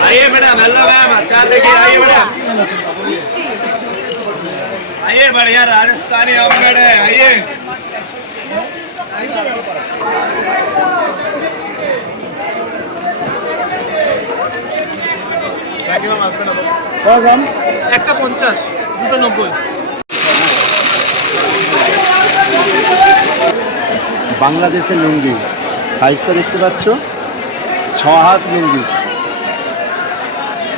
आइए madam, hello ma'am, अच्छा देखिए, आइए मैडम, आइए, बढ़िया राजस्थानी ऑमलेट है, आइए। একটা 50, দুটো 90। বাংলাদেশের লুঙ্গি সাইজটা দেখতে পাচ্ছ, 6 হাত লুঙ্গি,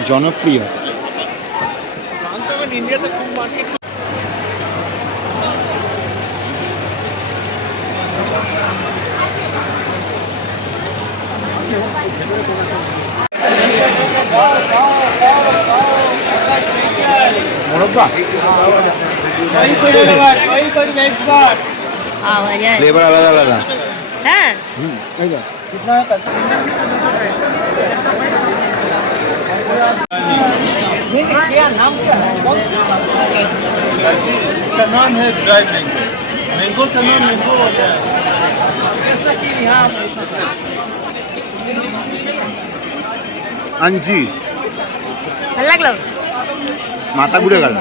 জনপ্রিয়। ইন্ডিয়াতে খুব মার্কেট। ফ্লেভার আলাদা আলাদা। হ্যাঁ इसका नाम है ड्राई मैंगो, मैंगो का नाम मैंगो हो गया। আনজি, ভালো লাগলো। মাথা ঘুরে গেল।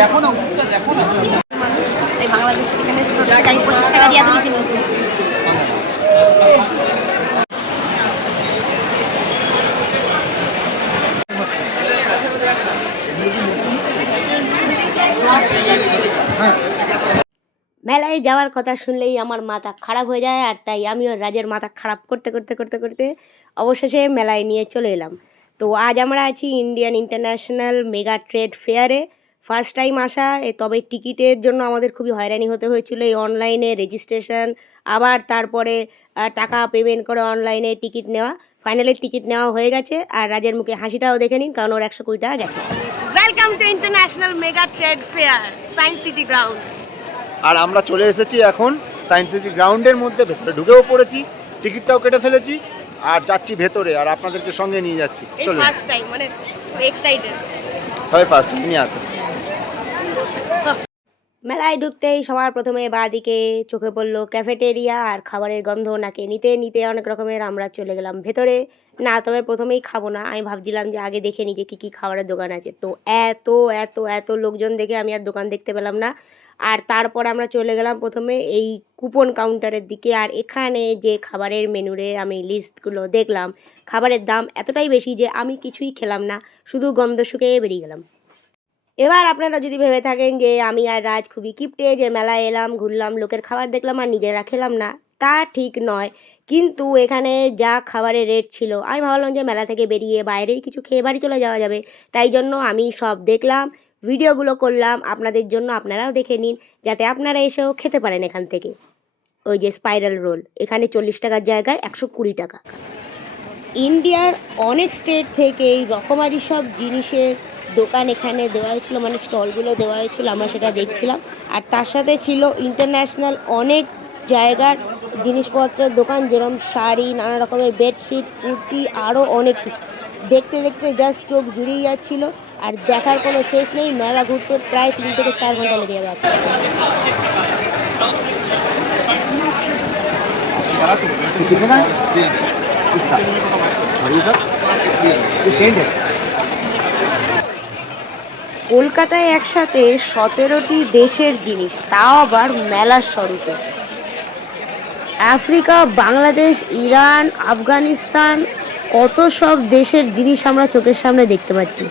দেখো না, ওষুধটা দেখো না। এই বাংলাদেশ এখানে স্টোরটা আমি 25 টাকা দিয়ে দিয়েছি নিয়েছি। মেলায় যাওয়ার কথা শুনলেই আমার মাথা খারাপ হয়ে যায়, আর তাই আমিও রাজের মাথা খারাপ করতে করতে করতে করতে অবশেষে মেলায় নিয়ে চলে এলাম। তো আজ আমরা আছি ইন্ডিয়ান ইন্টারন্যাশনাল মেগা ট্রেড ফেয়ারে। ফার্স্ট টাইম আসা, তবে টিকিটের জন্য আমাদের খুবই হয়রানি হতে হয়েছিল। এই অনলাইনে রেজিস্ট্রেশন, আবার তারপরে টাকা পেমেন্ট করে অনলাইনে টিকিট নেওয়া। ফাইনালি টিকিট নেওয়া হয়ে গেছে, আর রাজের মুখে হাসিটাও দেখে নিন, কারণ ওর 120 টাকা গেছে। Welcome to international mega trade fair, science city ground. আর আমরা চলে এসেছি এখন সায়েন্স সিটি গ্রাউন্ডের মধ্যে, ভেতরে ঢুকেও পড়েছি, টিকিটটাও কেটে ফেলেছি, আর যাচ্ছি ভেতরে, আর আপনাদেরকে সঙ্গে নিয়ে যাচ্ছি। চলুন। ফার্স্ট টাইম, মানে এক্সাইটেড। সবাই ফার্স্ট টাইম নিয়ে আসেন। মেলায় ঢুকতেই সবার প্রথমে বাঁদিকে চোখে পড়লো ক্যাফেটেরিয়া, আর খাবারের গন্ধ নাকে নিতে নিতে অনেক রকমের আমরা চলে গেলাম ভেতরে। না, তবে প্রথমেই খাবো না, আমি ভাবছিলাম যে আগে দেখে নিই যে কী কী খাবারের দোকান আছে। তো এত এত এত লোকজন দেখে আমি আর দোকান দেখতে পেলাম না। আর তারপর আমরা চলে গেলাম প্রথমে এই কুপন কাউন্টারের দিকে। আর এখানে যে খাবারের মেনুরে আমি লিস্টগুলো দেখলাম, খাবারের দাম এতটাই বেশি যে আমি কিছুই খেলাম না, শুধু গন্ধ শুকে বেরিয়ে গেলাম। এবার আপনারা যদি ভেবে থাকেন যে আমি আর রাজ খুবই কিপটে, যে মেলায় এলাম, ঘুরলাম, লোকের খাবার দেখলাম আর নিজেরা খেলাম না, তা ঠিক নয়। কিন্তু এখানে যা খাবারের রেট ছিল, আমি ভাবলাম যে মেলা থেকে বেরিয়ে বাইরেই কিছু খেয়ে বাড়ি চলে যাওয়া যাবে। তাই জন্য আমি সব দেখলাম, ভিডিওগুলো করলাম আপনাদের জন্য, আপনারাও দেখে নিন যাতে আপনারা এসেও খেতে পারেন এখান থেকে। ওই যে স্পাইরাল রোল, এখানে 40 টাকার জায়গায় 120 টাকা। ইন্ডিয়ার অনেক স্টেট থেকে এই রকমারি সব জিনিসের দোকান এখানে দেওয়া হয়েছিল, মানে স্টলগুলো দেওয়া হয়েছিল, আমরা সেটা দেখছিলাম। আর তার সাথে ছিল ইন্টারন্যাশনাল অনেক জায়গার জিনিসপত্রের দোকান, যেরকম শাড়ি, নানা রকমের বেডশিট, কুর্তি, আরও অনেক কিছু। দেখতে দেখতে জাস্ট চোখ জুড়িয়ে যাচ্ছিল, আর দেখার কোনো শেষ নেই। মেলা ঘুরতে প্রায় 3 থেকে 4 ঘন্টা লেগে যাবে। কলকাতায় একসাথে 17টি দেশের জিনিস, তাও আবার মেলার স্বরূপে। আফ্রিকা, বাংলাদেশ, ইরান, আফগানিস্তান, কত সব দেশের জিনিস আমরা চোখের সামনে দেখতে পাচ্ছি।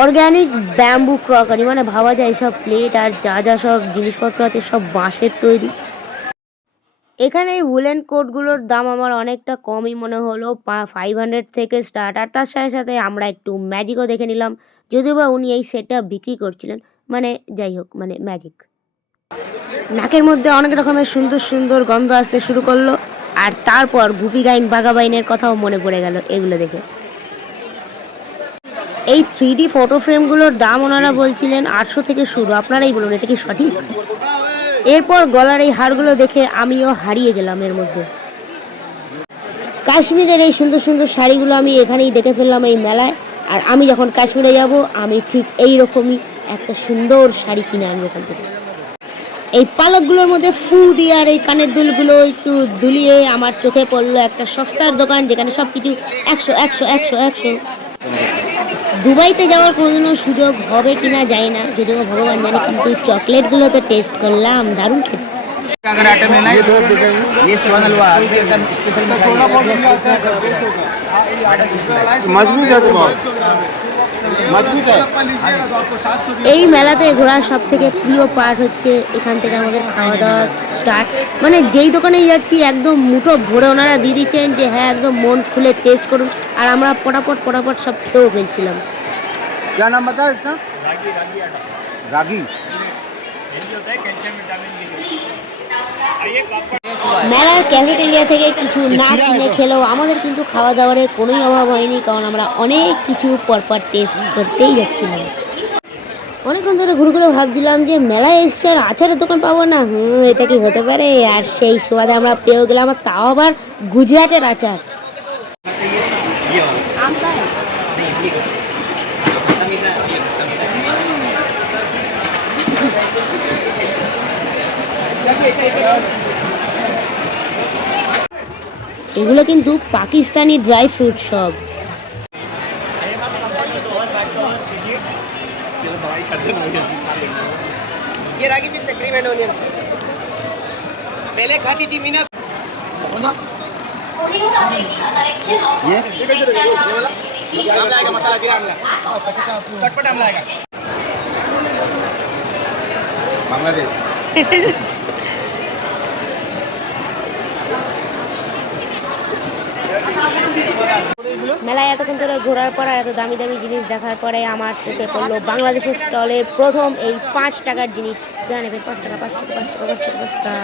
অর্গ্যানিক ব্যাম্বু ক্রকারি, মানে ভাবা যায় সব প্লেট আর যা যা সব জিনিসপত্র আছে সব বাঁশের তৈরি। এখানে এই উলেন কোটগুলোর দাম আমার অনেকটা কমই মনে হলো, 500 থেকে স্টার্ট। আর তার সাথে সাথে আমরা একটু ম্যাজিকও দেখে নিলাম, যদিও বা উনি এই সেটটা বিক্রি করছিলেন, মানে যাই হোক, মানে ম্যাজিক। নাকের মধ্যে অনেক রকমের সুন্দর সুন্দর গন্ধ আসতে শুরু করলো, আর তারপর গুপি গাইন বাঘা বাইনের কথাও মনে পড়ে গেল এগুলো দেখে। এই 3D ফটো ফ্রেমগুলোর দাম ওনারা বলছিলেন 800 থেকে শুরু। আপনারাই বলুন, এটা কি সঠিক? এরপর গলার এই হারগুলো দেখে আমিও হারিয়ে গেলাম এর মধ্যে। কাশ্মীরের এই সুন্দর সুন্দর শাড়িগুলো আমি এখানেই দেখে ফেললাম এই মেলায়। আর আমি যখন কাশ্মীরে যাব, আমি ঠিক এই রকমই একটা সুন্দর শাড়ি কিনে আনবো ওখান থেকে। এই পালকগুলোর মধ্যে ফু দিয়ে আর এই কানের দুলগুলো একটু দুলিয়ে আমার চোখে পড়লো একটা সস্তার দোকান, যেখানে সব কিছু 100 দুবাইতে যাওয়ার কোনোদিনও সুযোগ হবে কিনা জানি না, যদিও ভগবান জানে, কিন্তু চকলেটগুলো তো টেস্ট করলাম, দারুণ খেতে। अगर आटे में ना ये सोन हलवा एकदम स्पेशल मजबूत है तो बहुत मजबूत है। এই মেলাতে ঘোরার সব থেকে প্রিয় পার্ট হচ্ছে এখান থেকে আমাদের খাওয়া দাওয়া স্টার্ট। মানে যেই দোকানেই যাচ্ছি একদম মুঠো ভরে ওনারা দিয়ে দিচ্ছেন যে হ্যাঁ একদম মন খুলে টেস্ট করুন, আর আমরা পটাপট সব খেয়েও ফেলছিলাম। क्या नाम बताया इसका? रागी। মেলার ক্যাফেটেরিয়া থেকে কিছু না কিনে খেলেও আমাদের কিন্তু খাওয়া দাওয়ার কোনোই অভাব হয়নি, কারণ আমরা অনেক কিছু পরপর টেস্ট করতেই যাচ্ছিলাম। অনেকক্ষণ ধরে ঘুরে ঘুরে ভাবছিলাম যে মেলায় এসছে আর আচারের দোকান পাবো না, এটা কি হতে পারে? আর সেই সুবাদে আমরা পেয়েও গেলাম, তাও আবার গুজরাটের আচার। এগুলো কিন্তু পাকিস্তানি ড্রাই ফ্রুট সব। ये रागी चिप्स क्रीम एंड ओनियन पहले खाती थी मीना। ये आमला आएगा, मसाला जीरा आमला, चटपटा आमला आएगा। बांग्लादेश। মেলায় এতক্ষণ ধরে ঘোরার পর আর এত দামি দামি জিনিস দেখার পরে আমার চোখে পড়লো বাংলাদেশের স্টলের প্রথম এই 5 টাকার জিনিস। যা নেবেন 5 টাকা 5 টাকা 5 টাকা 5 টাকা 5 টাকা।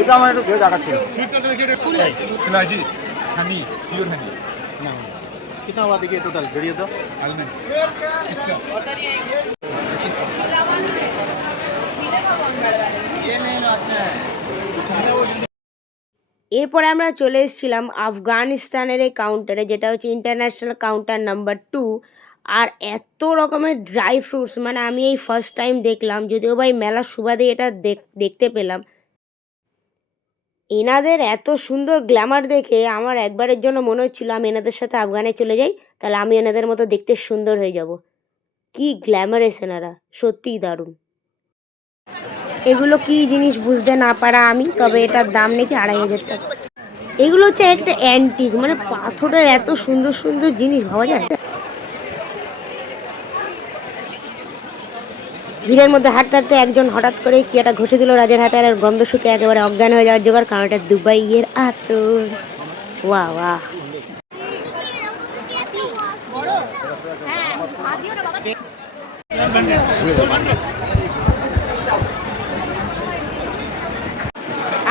এটা আমার একটু খেয়ে দেখাচ্ছিল। कितना हुआ देखिए टोटल वीडियो तो आलमंड ये नहीं लो अच्छा है। এরপরে আমরা চলে এসেছিলাম আফগানিস্তানের এই কাউন্টারে, যেটা হচ্ছে ইন্টারন্যাশনাল কাউন্টার নাম্বার 2। আর এত রকমের ড্রাই ফ্রুটস, মানে আমি এই ফার্স্ট টাইম দেখলাম, যদিও ভাই মেলার সুবাদে এটা দেখতে পেলাম। এনাদের এত সুন্দর গ্ল্যামার দেখে আমার একবারের জন্য মনে হচ্ছিল আমি এনাদের সাথে আফগানে চলে যাই, তাহলে আমি এনাদের মতো দেখতে সুন্দর হয়ে যাব। কি গ্ল্যামারাস এনারা, সত্যিই দারুণ। এগুলো কি জিনিস বুঝতে না পারা আমি, তবে এটার দাম নাকি 2500 টাকা। এগুলো হচ্ছে একটা অ্যান্টিক, মানে পাথরের এত সুন্দর সুন্দর জিনিস পাওয়া যায়। ভিড়ের মধ্যে হাঁটতে হাঁটতে একজন হঠাৎ করে কি একটা ঘষে দিল রাজের হাতে, আর গন্ধ শুকে একেবারে অজ্ঞান হয়ে যাওয়ার জোগাড়, কারণ এটা দুবাইয়ের আতর। ওয়াহ ওয়াহ।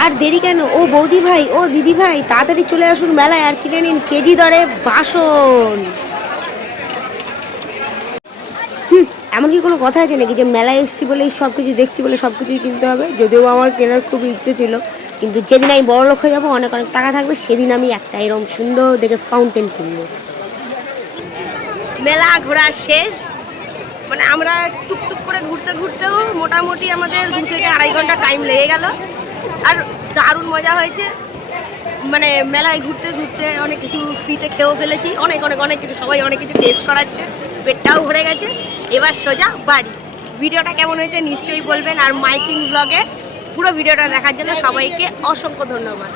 আর দেরি কেন? ও বৌদি ভাই, ও দিদি ভাই, তাড়াতাড়ি চলে আসুন মেলায় আর কিনে নিন কেজি দরে বাসন। এমন কি কোনো কথা আছে নাকি যে মেলায় এসেছি বলে সব কিছু দেখছি বলে সব কিছুই কিনতে হবে? যদিও আমার কেনার খুব ইচ্ছে ছিল, কিন্তু যেদিন আমি বড় লোক হয়ে যাবো, অনেক অনেক টাকা থাকবে, সেদিন আমি একটা এরকম সুন্দর দেখে ফাউন্টেন কিনবো। মেলা ঘোরা শেষ, মানে আমরা টুকটুক করে ঘুরতে ঘুরতেও মোটামুটি আমাদের 2 থেকে 2.5 ঘন্টা টাইম লেগে গেল। আর দারুণ মজা হয়েছে, মানে মেলায় ঘুরতে ঘুরতে অনেক কিছু ফ্রিতে খেয়েও ফেলেছি, অনেক অনেক অনেক কিছু, সবাই অনেক কিছু টেস্ট করাচ্ছে, পেটটাও ভরে গেছে। এবার সোজা বাড়ি। ভিডিওটা কেমন হয়েছে নিশ্চয়ই বলবেন, আর মাইকিং ব্লগে পুরো ভিডিওটা দেখার জন্য সবাইকে অসংখ্য ধন্যবাদ।